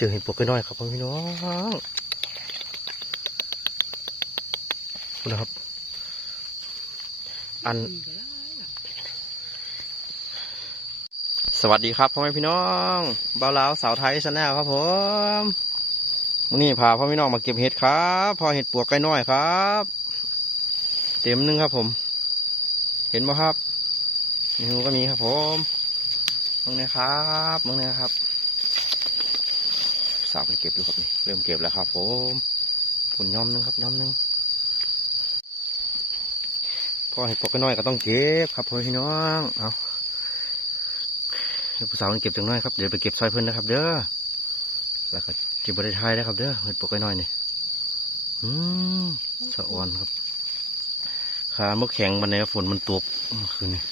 เจอเห็ดปวกน้อยครับพ่อพี่น้องคุณนะครับ อัน สวัสดีครับพ่อแม่พี่น้องบ่าวลาวสาวไทยชาแนลครับผมวันนี้พาพ่อพี่น้องมาเก็บเห็ดครับพอเห็ดปวกไก่น้อยครับ เต็มหนึงครับผม เห็นไหมครับนี่ก็มีครับผมมึงนะครับมึงนะครับาวไปเก็บดูครับนี่เริ่มเก็บแล้วครับผมผลย่อมหนึงครับย่อมหนึงพอเห็ดปวกไก่น้อยก็ต้องเก็บครับพ่อพี่น้องเอาผู้สาวมันเก็บจังน้อยครับเดี๋ยวไปเก็บซอยเพิ่นนะครับ เด้อแล้วก็จิบบริไทยนะครับ เด้อเห็ดปกไว้หน่อยนี่อืมสะอ่อนครับขาเมื่อแข็งมันในฝนมันตกเมื่อคืนนี้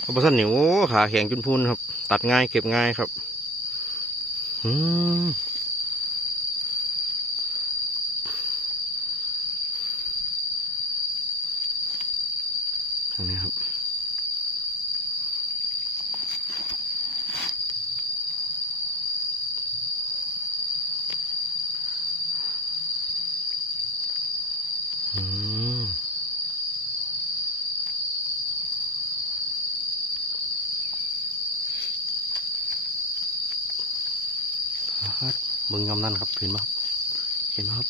เอาไปสั่นหนิวขาแข็งจนพุนครับ ตัดง่ายเก็บง่ายครับ ตรงนี้ครับ อืม ครับมึงยำนั่นครับเห็นไหมครับ เห็นไหมครับ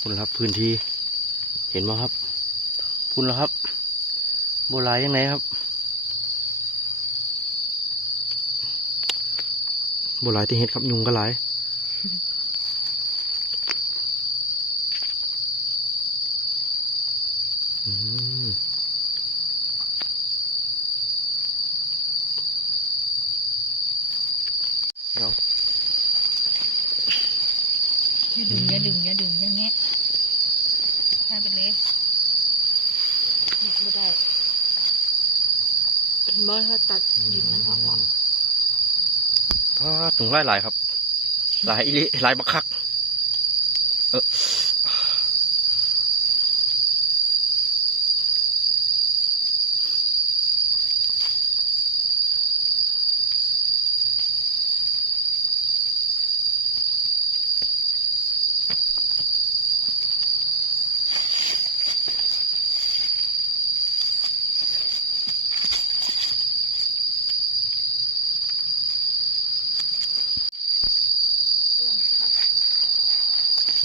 คุณครับพื้นที่ เห็นไหมครับคุณแล้วครับ โบราณยังไงครับ โบราณที่เห็ดครับยุงก็หลายอืม อย่าดึงอย่าดึงอย่าดึงอย่างเงี้ยให้ไปเลยเนี่ยไม่ได้บอสเขาตัดดินนั้นออกหรอกพาถุงไล่หลายครับ หลายอีหลิหลายบักคัก เออ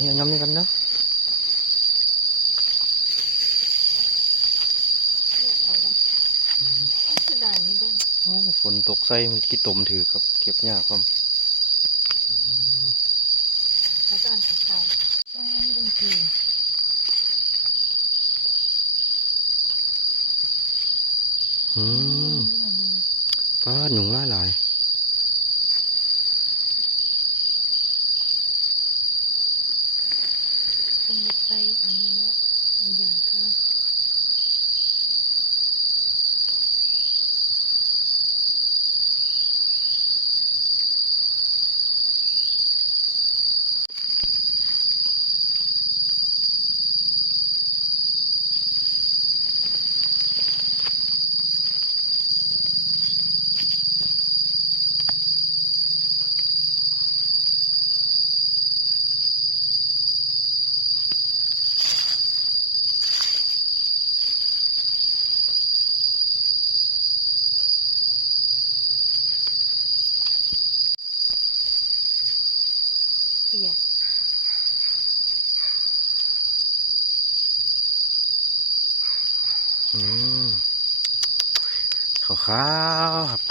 นี่เอาย้ำนี่กันเนาะเอาละเอาคือได้นี่เบิ้งโอ้ฝนตกใส่มันกี่ตมถือครับ เก็บยากครับ เขาจะอ่านข่าวต้องให้เบิ้งที อืมป้าหนุ่งไล่หลาย ต้องใส่อันนี้แล้วเอายาค่ะ เปียก อืมขาวขาวๆครับ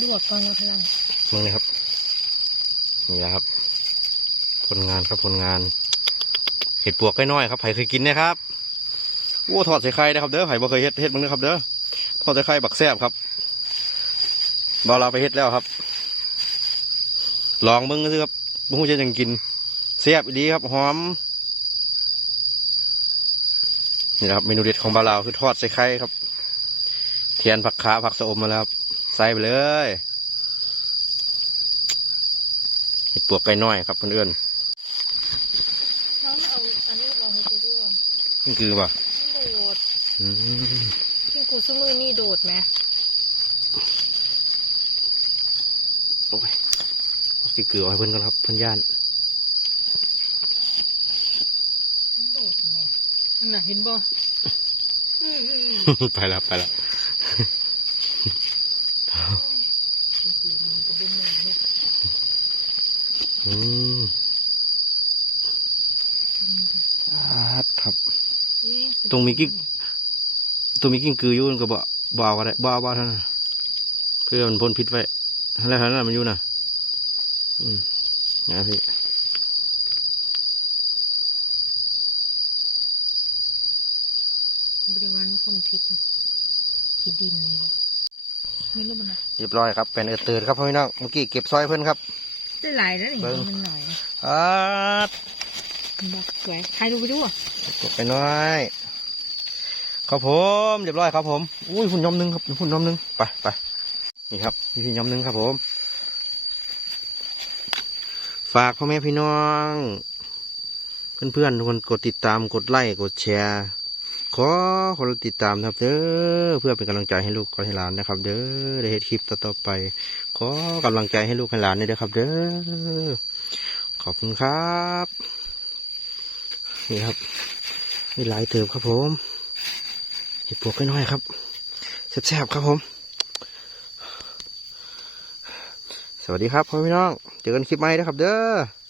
ลวกก่อนแล้วพลังมึงเลยครับ นี่แหละครับ ผลงานครับผลงาน เห็ดปวกใกล้น้อยครับไผ่เคยกินนะครับโอ้ถอดใส่ไข่นะครับเด้อไผ่บ่เคยเฮ็ดเฮ็ดมึงนะครับเด้อทอดใส่ไข่บักแซบครับบอเราไปเฮ็ดแล้วครับ ลองมึงซิครับบุ้งจะยังกินแซ่บดีครับหอม นี่นะครับเมนูเด็ดของบาวลาวคือทอดใส่ไข่ครับ เทียนผักขาผักสะอมมาแล้วครับ ใส่ไปเลยเห็ดปวกไก่น้อยครับเพื่อนน้องเอาอันนี้ลองให้กูด้วยๆนี่คือป่ะโดดอืมพี่กูซื้อมือนี่โดดไหมโอ้ยเอาสีเกลือให้เพื่อนก่อนครับเพื่อนย่านมันโดดแม่ นั่นน่ะ เห็นบ่อืมอืมไปแล้วไปแล้วอืมมันก็บ่แม่นเฮ็ดอืมอาดครับเอ๊ะตรงมีกิ๊กตัวมีกิ้งกืออยู่มันก็บ่บ่เอาก็ได้บ่เอาบ่เอาเท่านั้นเพื่อมันพ่นพิษไว้แล้วเท่านั้นมันอยู่นะอืมนะพี่ บริวารพ่นพิษนะที่ดินนี่แหละไม่รู้มันนะเรียบร้อยครับเป็นเออตื่นครับพี่น้องเมื่อกี้เก็บซอยเพื่อนครับได้หลายแล้วนี่เบิ่งมันหน่อยนะอาดมันบอกสวยใครดูไปดูอะกดไปหน้อยครับผมเรียบร้อยครับผมอุ้ยหุ่นยอมหนึงครับหุ่นยอมหนึงไปไปนี่ครับนี่พี่ยอมหนึงครับผม ฝากพ่อแม่พี่น้อง เพื่อนๆทุกคนกดติดตามกดไลค์กดแชร์ ขอคนติดตามนะครับ เด้อเพื่อเป็นกำลังใจให้ลูกกับให้หลานนะครับ เด้อได้เห็นคลิปต่อๆไป ขอกำลังใจให้ลูกให้หลานด้วยนะครับ เด้อขอบคุณครับนี่ครับมีหลายเติบครับผมเห็ดปวกน้อยครับแซ่บๆครับผม สวัสดีครับพ่อพี่น้อง เจอกันคลิปใหม่นะครับ เด้อ